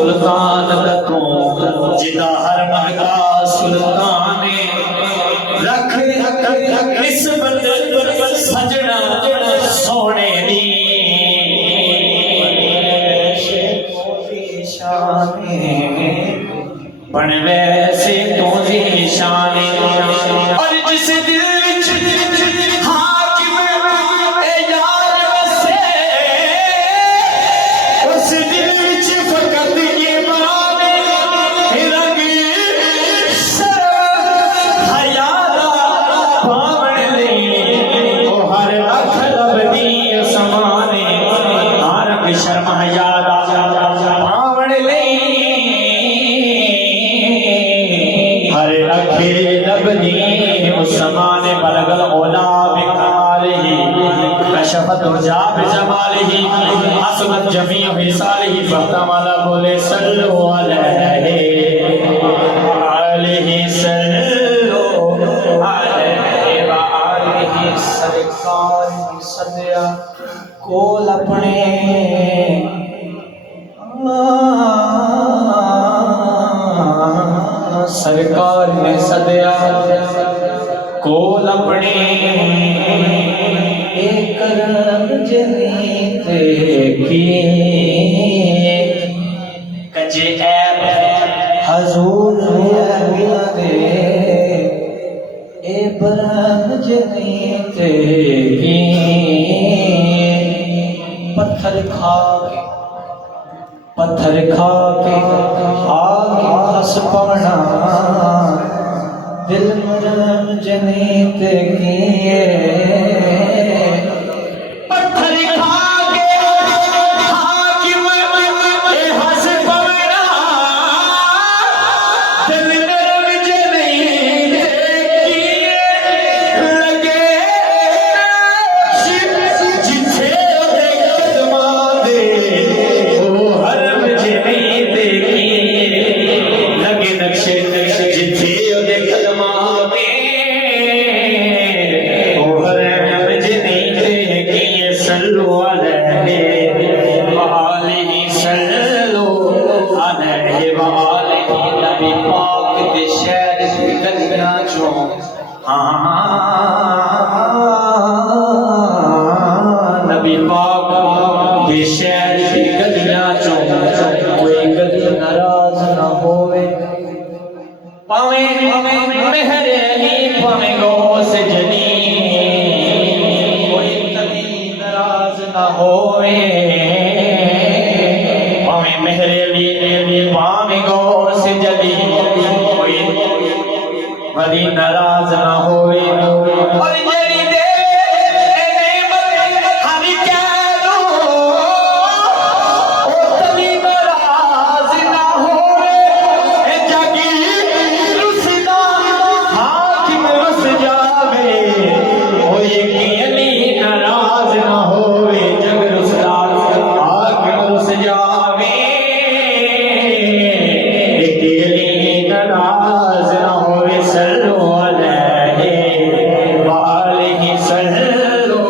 سلطان دتوں جدا ہر مہدا سلطان رکھ نسبت سجنا سونے دی بن ویسے تو دی شان اور جس دل حاکم اے یار وسے اس دل چ فقط ایمان رنگ شرم حیا پاون لئی او ہر اکھ لبدی سمانے رنگ شرم حیا پاون لئی ہر اکھ لبدی سمان بلغ العلا بکمالہ کشفت رجا بجمالہ حسنت جمیع خصالہ فاحتمل بولے صلو علیہ وآلہ صلو علیہ وآلہ سرکار صدیا کول اپنے سرکار نے صدیا کول اپنے ایک کرم جنیت کی کجے ایب حضور بلا دے اے برم جنیت کی پتھر کھا کے آگ ہس پونا دل مرم جنیت کیے پتھر کھا کے حاکم اے ہس پونا دل مرم جنیت کیے لگے جتھے دے قدماں دے او حرم جنیت کیے لگے نقشے جتھے دے قدماں دے او حرم جنیت کیے صلو علیہ وآلہ صلو علیہ وآلہ نبی پاک دے شہر دی گلیاں چوں نبی پاک دے شہر دی گلیاں چوں کوئی گلی ناراض نہ ہوئے پاویں مہر علی پاویں غوث جلی کوئی کبھی ناراض نہ ہوئے پاویں مہر علی پاویں غوث جلی کوئی کبھی ناراض نہ ہوئے اور جڑی دے نعمت ہم کہہ دو او کبھی ناراض نہ ہوئے اے جگی رسدا حاکم رس جاوے او یقینی ناراض نہ ہوئے جگ رسدا حاکم رس جاوے یقینی ناراض نہ ہوئے صلو علیہ وآلہ صلو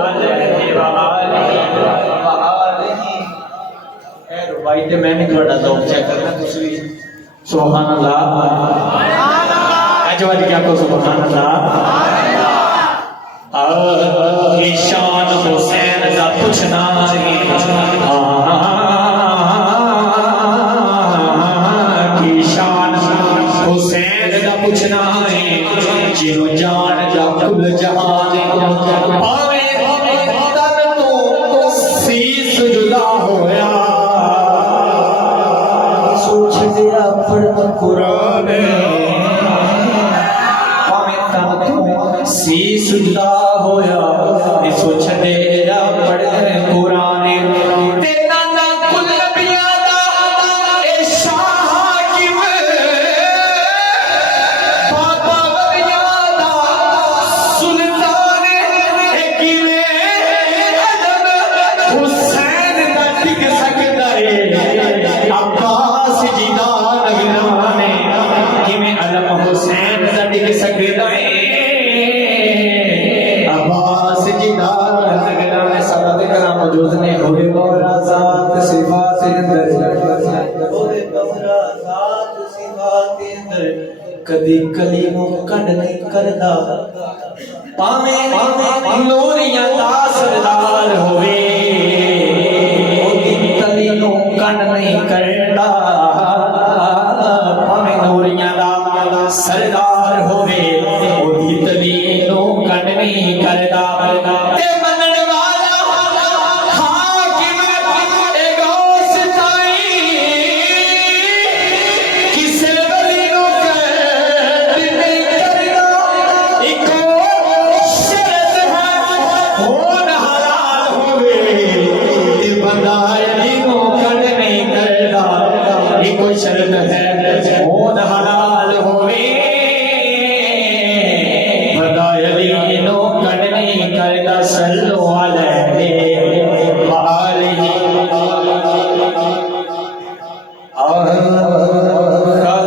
علیہ وآلہ اے ربائی تے میں نے تھوڑا ذوق چیک کرنا دوسری سبحان اللہ اجواد کیا کو سبحان اللہ کی شان حسین دا پوچھنا کی شان حسین دا پوچھنا جنوں جان دا کل جہان پاویں تن تو سیس جدا ہویا سوچ دیا پڑھ قرآن پاویں تن تو سیس جدا ہویا سوچ دیا پڑھ قرآن تینا نا کل نبیاں دا اے شاہ حاکم بابا ولیاں دا سلطان اے کیویں عدم حسین دا ٹک سکدا اے عباس جی دا نگرانے کیویں علم حسین دا ٹک سکدا اے عباس جی دا نگرانے کدی کلی نو کڈ نہیں کردا پاویں نوریاں دا سردار ہوے اودی کلی نو کڈ نہیں کردا پاویں نوریاں دا سردار ہوے اودی کلی نو کڈ نہیں کردا تے منن والا حاکم اے غوث تائی کسے ولی نو کڈ نہیں کردا اکو شرط ہے ہون حلال ہوے تے بندہ علی نو کڈ نہیں کردا اکو شرط ہے ہون حلال ہوے بندہ علی نو کڈ نہیں کردا صلو علیہ وآلہ